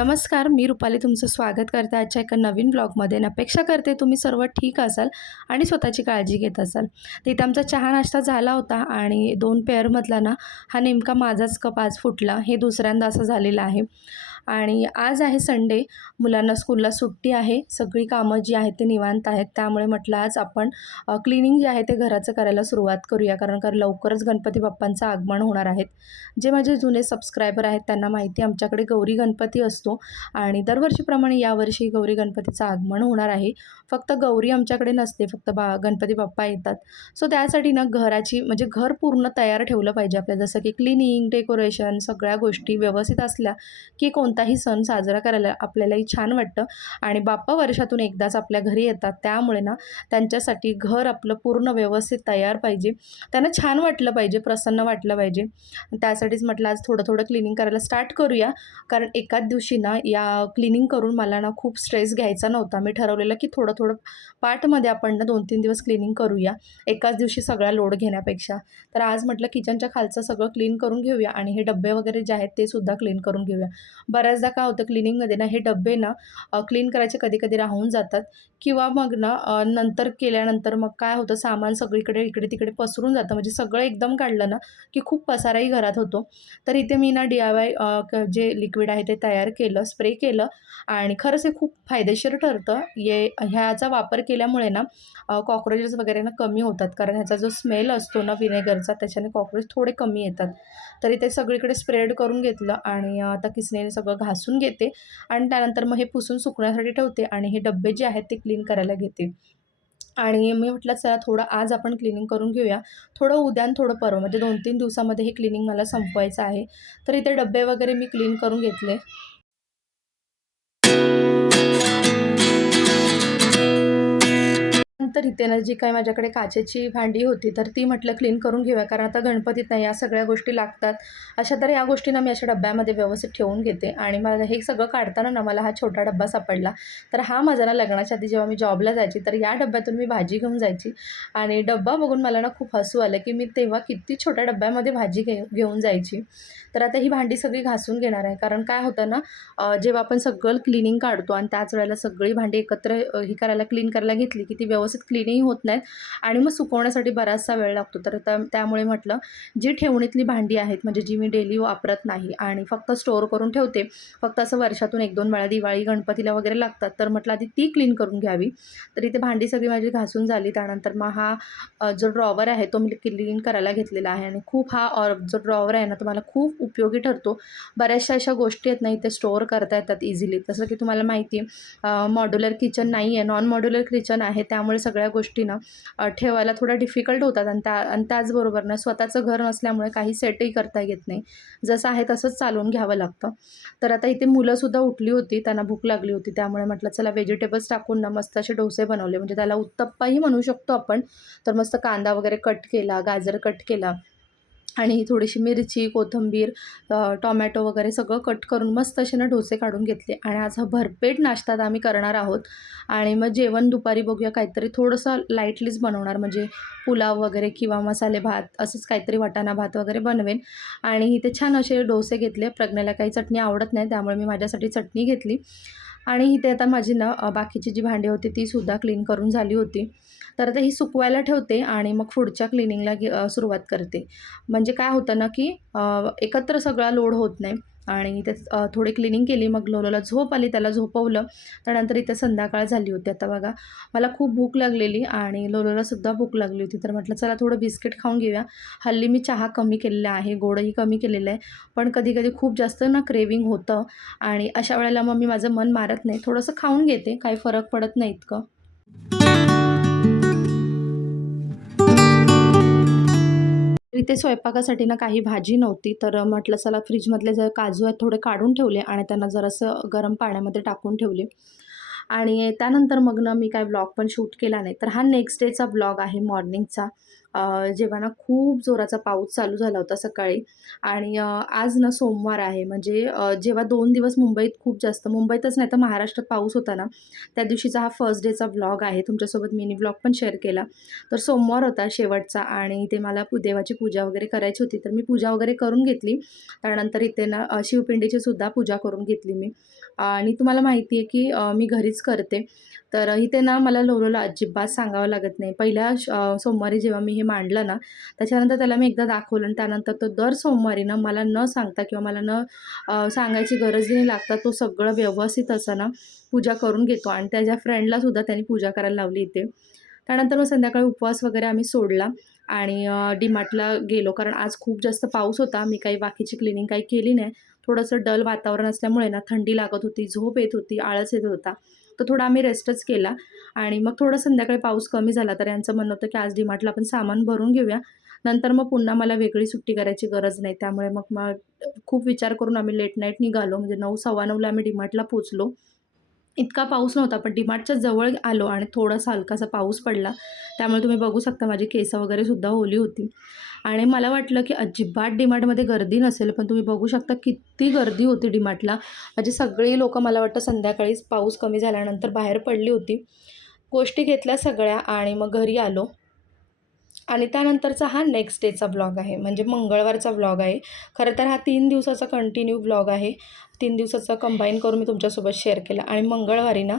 नमस्कार, मी रुपाली तुमचं स्वागत करते आजच्या एका नवीन ब्लॉगमध्ये. अपेक्षा करते तुम्ही सर्व ठीक असाल आणि स्वतःची काळजी घेत असाल. तर इथं आमचा चहा नाश्ता झाला होता आणि 2 पेअरमधला ना हा नेमका माझाच कप आज फुटला. हे दुसऱ्यांदा असं झालेलं आहे. आणि आज आहे संडे, मुलांना स्कूलला सुट्टी आहे. सगळी कामं जी आहेत ते निवांत आहेत. त्यामुळे म्हटलं आज आपण क्लिनिंग जे आहे ते घराचं करायला सुरुवात करूया. कारण लवकरच गणपती बाप्पांचं आगमन होणार आहेत. जे माझे जुने सबस्क्रायबर आहेत त्यांना माहिती आहे आमच्याकडे गौरी गणपती असतो आणि दरवर्षीप्रमाणे यावर्षी गौरी गणपतीचं आगमन होणार आहे. फक्त गौरी आमच्याकडे नसते, फक्त गणपती बाप्पा येतात. सो त्यासाठी ना घराची म्हणजे घर पूर्ण तयार ठेवलं पाहिजे आपल्या, जसं की क्लिनिंग, डेकोरेशन सगळ्या गोष्टी व्यवस्थित असल्या की कोणताही सण साजरा करायला आपल्यालाही छान वाटतं. आणि बाप्पा वर्षातून एकदाच आपल्या घरी येतात, त्यामुळे ना त्यांच्यासाठी घर आपलं पूर्ण व्यवस्थित तयार पाहिजे. त्यांना छान वाटलं पाहिजे, प्रसन्न वाटलं पाहिजे. त्यासाठीच म्हटलं आज थोडं क्लिनिंग करायला स्टार्ट करूया. कारण एकाच दिवशी ना या क्लिनिंग करून मला ना खूप स्ट्रेस घ्यायचा नव्हता. मी ठरवलेलं की थोडं पार्टमध्ये आपण ना 2-3 दिवस क्लिनिंग करूया, एकाच दिवशी सगळा लोड घेण्यापेक्षा. तर आज म्हटलं किचनच्या खालचं सगळं क्लीन करून घेऊया आणि हे डब्बे वगैरे जे आहेत ते सुद्धा क्लीन करून घेऊया. बऱ्याचदा काय होतं क्लिनिंगमध्ये ना हे डब्बे ना क्लीन करायचे कधी-कधी राहून जातात किंवा मग ना नंतर केल्यानंतर मग काय होतं सामान सगळीकडे इकडे-तिकडे पसरून जातं. म्हणजे सगळं एकदम काढलं ना की खूप पसाराही घरात होतो. तर इथे मी ना DIY जे लिक्विड आहे ते तयार केलं, स्प्रे केलं आणि खरंच हे खूप फायदेशीर ठरतं. ह्याचा वापर केल्यामुळे ना कॉकरोचेस वगैरे ना कमी होतात. कारण ह्याचा जो स्मेल असतो ना व्हिनेगरचा त्याच्याने कॉकरोच थोडे कमी येतात. तरी ते सगळीकडे स्प्रेड करून घेतलं आणि आता किसणीने सगळं घासून घेते आणि त्यानंतर मग हे पुसून सुकण्यासाठी ठेवते आणि हे डब्बे जे आहेत ते क्लीन करायला घेते. आणि मी म्हटलं चला थोडं आज आपण क्लिनिंग करून घेऊया. थोडं उद्या आणि थोडं परवा म्हणजे 2-3 दिवसामध्ये हे क्लिनिंग मला संपवायचं आहे. तर इथे डब्बे वगैरे मी क्लीन करून घेतले. नंतर इथे ना जी काही माझ्याकडे काचेची भांडी होती तर ती म्हटलं क्लीन करून घेऊया, कारण आता गणपतीत नाही या सगळ्या गोष्टी लागतात. तर या गोष्टी ना मी अशा डब्यामध्ये व्यवस्थित ठेवून घेते. आणि मला हे सगळं काढताना ना मला हा छोटा डब्बा सापडला. तर हा माझा ना लग्नाच्या आधी जेव्हा मी जॉबला जायची तर या डब्यातून मी भाजी घेऊन जायची आणि डब्बा बघून मला ना खूप हसू आलं की मी तेव्हा किती छोट्या डब्यामध्ये भाजी घेऊन जायची. तर आता ही भांडी सगळी घासून घेणार आहे. कारण काय होतं ना जेव्हा आपण सगळं क्लिनिंग काढतो आणि त्याच वेळेला सगळी भांडी एकत्र क्लीन करायला घेतली की ती व्यवस्थित क्लीनही होत नाहीत आणि मग सुकवण्यासाठी बराचसा वेळ लागतो. तर त्यामुळे म्हटलं जी ठेवणीतली भांडी आहेत म्हणजे जी मी डेली वापरत नाही आणि फक्त स्टोअर करून ठेवते, फक्त असं वर्षातून 1-2 वेळा दिवाळी गणपतीला वगैरे लागतात, तर म्हटलं आधी ती क्लीन करून घ्यावी. तर इथे भांडी सगळी माझी घासून झाली. त्यानंतर मग हा जो ड्रॉवर आहे तो मी क्लीन करायला घेतलेला आहे आणि खूप जो ड्रॉवर आहे ना तो मला खूप उपयोगी ठरतो. बऱ्याचशा अशा गोष्टी आहेत ना इथे स्टोअर करता येतात इझिली. जसं की तुम्हाला माहिती आहे मॉड्युलर किचन नाही आहे, नॉन मॉड्युलर किचन आहे, त्यामुळे सगळ्या गोष्टी ना ठेवायला थोड्या डिफिकल्ट होतात आणि त्याचबरोबर ना स्वतःचं घर नसल्यामुळे काही सेटही करता येत नाही. जसं आहे तसंच चालवून घ्यावं लागतं. तर आता इथे मुलंसुद्धा उठली होती, त्यांना भूक लागली होती, त्यामुळे म्हटलं चला व्हेजिटेबल्स टाकून ना मस्त असे डोसे बनवले, म्हणजे त्याला उत्तप्पाही म्हणू शकतो आपण. तर मस्त कांदा वगैरे कट केला, गाजर कट केला आणि थोडीशी मिरची, कोथिंबीर, टोमॅटो वगैरे सगळं कट करून मस्त असे ना डोसे काढून घेतले आणि आज हा भरपेट नाश्ता आता आम्ही करणार आहोत. आणि मग जेवण दुपारी बघूया काहीतरी थोडंसं लाईटलीच बनवणार, म्हणजे पुलाव वगैरे किंवा मसाले भात असंच काहीतरी, वाटाणा भात वगैरे बनवेन. आणि इथे छान असे डोसे घेतले. प्रज्ञाला काही चटणी आवडत नाही, त्यामुळे मी माझ्यासाठी चटणी घेतली. आणि इथे आता माझी ना बाकीची जी भांडी होती तीसुद्धा क्लीन करून झाली होती. तर आता ही सुकवायला ठेवते आणि मग पुढच्या क्लिनिंगला सुरुवात करते. म्हणजे काय होतं ना की एकत्र सगळा लोड होत नाही. आणि इथे थोडी क्लिनिंग केली, मग लोलोला झोप आली, त्याला झोपवलं. त्यानंतर इथे संध्याकाळ झाली होती. आता बघा मला खूप भूक लागलेली आणि लोलोलासुद्धा भूक लागली होती. तर म्हटलं चला थोडं बिस्किट खाऊन घेऊया. हल्ली मी चहा कमी केलेला आहे, गोडही कमी केलेलं आहे. पण कधी-कधी खूप जास्त ना क्रेविंग होतं आणि अशा वेळेला मग मी माझं मन मारत नाही, थोडंसं खाऊन घेते, काही फरक पडत नाही इतकं. इथे स्वयंपाकासाठी ना काही भाजी नव्हती, तर म्हटलं चला फ्रीजमधले जे काजू आहेत थोडे काढून ठेवले आणि त्यांना जरासं गरम पाण्यामध्ये टाकून ठेवले. आणि त्यानंतर मग ना मी काय ब्लॉग पण शूट केला नाही. तर हा नेक्स्ट डेचा ब्लॉग आहे मॉर्निंगचा. जेव्हा ना खूप जोराचा पाऊस चालू झाला होता सकाळी आणि आज ना सोमवार आहे म्हणजे जेव्हा 2 दिवस मुंबईत खूप जास्त मुंबईतच नाही तर महाराष्ट्रात पाऊस होता ना, त्या दिवशीचा हा फर्स्ट डेचा व्लॉग आहे. तुमच्यासोबत मिनी व्लॉग पण शेअर केला. तर सोमवार होता शेवटचा आणि इथे मला देवाची पूजा वगैरे करायची होती. तर मी पूजा वगैरे करून घेतली. त्यानंतर इथे ना शिवपिंडीची सुद्धा पूजा करून घेतली मी. आणि तुम्हाला माहिती आहे की मी घरीच करते. तर इथे ना मला लोलोला अजिबात सांगावं लागत नाही. पहिल्या सोमवारी जेव्हा मी हे मांडलं ना, त्याच्यानंतर त्याला मी एकदा दाखवलं आणि त्यानंतर तो दर सोमवारी ना मला न सांगता किंवा मला न सांगायची गरज नाही लागता तो सगळं व्यवस्थित असं ना पूजा करून घेतो आणि त्याच्या फ्रेंडलासुद्धा त्याने पूजा करायला लावली इथे. त्यानंतर मग संध्याकाळी उपवास वगैरे आम्ही सोडला आणि डीमार्टला गेलो कारण आज खूप जास्त पाऊस होता. मी काही बाकीची क्लिनिंग काही केली नाही. थोडंसं डल वातावरण असल्यामुळे ना थंडी लागत होती, झोप येत होती, आळस येत होता. तर थोडा आम्ही रेस्टच केला आणि मग थोडं संध्याकाळी पाऊस कमी झाला तर यांचं म्हणणं होतं की आज डीमार्टला आपण सामान भरून घेऊया. नंतर मग पुन्हा मला वेगळी सुट्टी करायची गरज नाही. त्यामुळे मग खूप विचार करून आम्ही लेट नाईट निघालो. म्हणजे 9, 9:15ला आम्ही डीमार्टला पोहोचलो. इतका पाऊस नव्हता, पण डीमार्टच्या जवळ आलो आणि थोडासा हलकासा पाऊस पडला. त्यामुळे तुम्ही बघू शकता माझी केस वगैरे सुद्धा ओली होती. आणि मला वाटलं की अजिबात डीमार्टमध्ये गर्दी नसेल, पण तुम्ही बघू शकता किती गर्दी होती डीमार्टला. म्हणजे सगळी लोकं मला वाटतं संध्याकाळीच पाऊस कमी झाल्यानंतर बाहेर पडली होती. गोष्टी घेतल्या सगळ्या आणि मग घरी आलो. आणि त्यानंतरचा हा नेक्स्ट डेचा व्लॉग आहे, म्हणजे मंगळवारचा व्लॉग आहे. खरं तर हा 3 दिवसाचा कंटिन्यू व्लॉग आहे. 3 दिवसाचा कंबाईन करून मी तुमच्यासोबत शेअर केला आणि मंगळवारी ना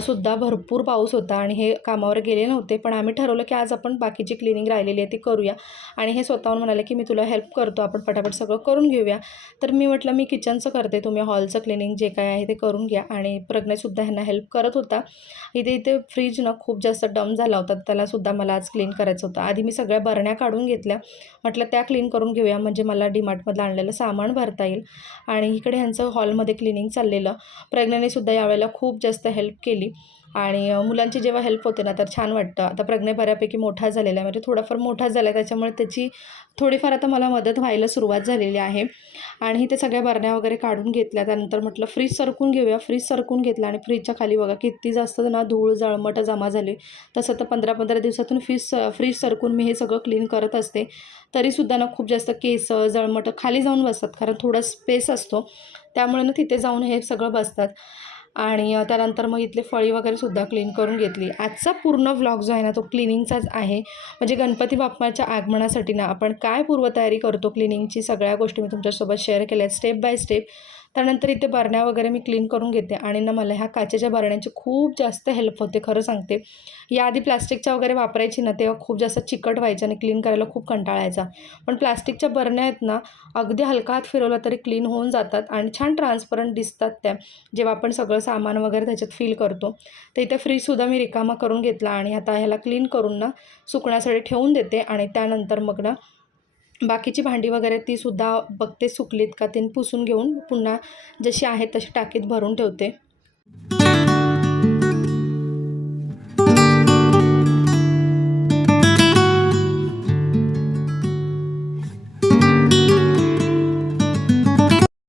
सुद्धा भरपूर पाऊस होता आणि हे कामावर गेले नव्हते. पण आम्ही ठरवलं की आज आपण बाकीची क्लिनिंग राहिलेली आहे ती करूया आणि हे स्वतःहून म्हणाले की मी तुला हेल्प करतो, आपण पटापट सगळं करून घेऊया. तर मी म्हटलं मी किचनचं करते, तुम्ही हॉलचं क्लिनिंग जे काय आहे ते करून घ्या आणि प्रज्ञासुद्धा ह्यांना हेल्प करत होता. इथे फ्रीज ना खूप जास्त डम झाला होता, त्यालासुद्धा मला आज क्लीन करायचं होतं. आधी मी सगळ्या बरण्या काढून घेतल्या. म्हटलं त्या क्लीन करून घेऊया म्हणजे मला डीमार्टमधलं आणलेलं सामान भरता येईल. आणि इकडे ह्यांचं हॉलमध्ये क्लिनिंग चाललेलं. प्रज्ञाने सुद्धा यावेळेला खूप जास्त हेल्प केली आणि मुलांची जेव्हा हेल्प होते ना तर छान वाटतं. आता प्रज्ञा बऱ्यापैकी मोठा झालेला आहे, म्हणजे थोडाफार मोठा झाला आहे, त्याच्यामुळे त्याची थोडीफार आता मला मदत व्हायला सुरुवात झालेली आहे. आणि ते सगळ्या बरण्या वगैरे काढून घेतल्या. त्यानंतर म्हटलं फ्रीज सरकून घेऊया. फ्रीज सरकून घेतलं आणि फ्रीजच्या खाली बघा किती जास्त ना धूळ जळमट जमा झाली. तसं तर 15-15 दिवसातून फ्रीज सरकून मी हे सगळं क्लीन करत असते. तरीसुद्धा ना खूप जास्त केस जळमट खाली जाऊन बसतात, कारण थोडा स्पेस असतो त्यामुळे ना तिथे जाऊन हे सगळं बसतात. आणि त्यानंतर मग इथले फळी वगैरे सुद्धा क्लीन करून घेतली. आजचा पूर्ण व्लॉग जो आहे ना तो क्लिनिंगचाच आहे. म्हणजे गणपती बाप्पाच्या आगमनासाठी ना आपण काय पूर्वतयारी करतो क्लिनिंगची, सगळ्या गोष्टी मी तुमच्यासोबत शेअर केल्या स्टेप बाय स्टेप. त्यानंतर इथे बरण्या वगैरे मी क्लीन करून घेते आणि ना मला ह्या काचेच्या बरण्यांची खूप जास्त हेल्प होते, खरं सांगते. याआधी प्लास्टिकच्या वगैरे वापरायची ना तेव्हा खूप जास्त चिकट व्हायचं आणि क्लीन करायला खूप कंटाळा यायचा. पण प्लास्टिकच्या बरण्या आहेत ना, अगदी हलका हात फिरवला तरी क्लीन होऊन जातात आणि छान ट्रान्सपरंट दिसतात त्या, जेव्हा आपण सगळं सामान वगैरे त्याच्यात फिल करतो. तर इथे फ्रीजसुद्धा मी रिकामा करून घेतला आणि आता ह्याला क्लीन करून ना सुकण्यासाठी ठेवून देते आणि त्यानंतर मग ना बाकीची भांडी वगैरे तीसुद्धा बघते सुकलीत का, ते पुसून घेऊन पुन्हा जशी आहेत तशी टाकीत भरून ठेवते.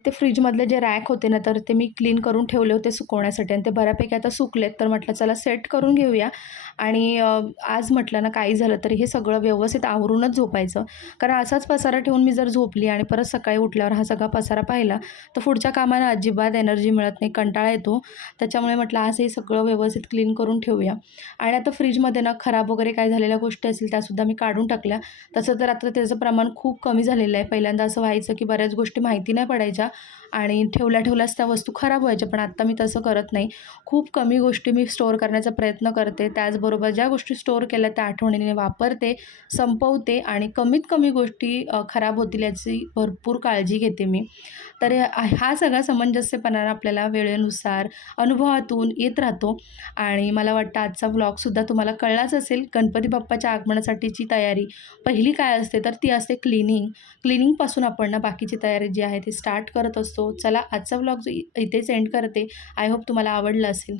ते फ्रीजमधले जे रॅक होते ना तर ते मी क्लीन करून ठेवले होते सुकवण्यासाठी आणि ते बऱ्यापैकी आता सुकलेत. तर म्हटलं चला सेट करून घेऊया आणि आज म्हटलं ना काही झालं तरी हे सगळं व्यवस्थित आवरूनच झोपायचं. कारण असाच पसारा ठेवून मी जर झोपली आणि परत सकाळी उठल्यावर हा सगळा पसारा पाहिला तर पुढच्या कामाला अजिबात एनर्जी मिळत नाही, कंटाळा येतो. त्याच्यामुळे म्हटलं आज हे सगळं व्यवस्थित क्लीन करून ठेवूया. आणि आता फ्रीजमध्ये ना खराब वगैरे काय झालेल्या गोष्टी असतील त्यासुद्धा मी काढून टाकल्या. तसं तर आता त्याचं प्रमाण खूप कमी झालेलं आहे. पहिल्यांदा असं व्हायचं की बऱ्याच गोष्टी माहिती नाही पडायच्या आणि ठेवल्याच त्या वस्तू खराब व्हायच्या, पण आत्ता मी तसं करत नाही. खूप कमी गोष्टी मी स्टोअर करण्याचा प्रयत्न करते. त्याचबरोबर ज्या गोष्टी स्टोअर केल्या त्या आठवणीने वापरते, संपवते आणि कमीत कमी गोष्टी खराब होतील याची भरपूर काळजी घेते मी. तर हा सगळा समंजस्यपणा आपल्याला वेळेनुसार अनुभवातून येत राहतो आणि मला वाटतं आजचा व्लॉगसुद्धा तुम्हाला कळलाच असेल. गणपती बाप्पाच्या आगमनासाठीची तयारी पहिली काय असते तर ती असते क्लिनिंग. क्लिनिंगपासून आपण ना बाकीची तयारी जी आहे ती स्टार्ट करत असतो. चला आजचा व्लॉग इथेच एंड करते. आय होप तुम्हाला आवडला असेल.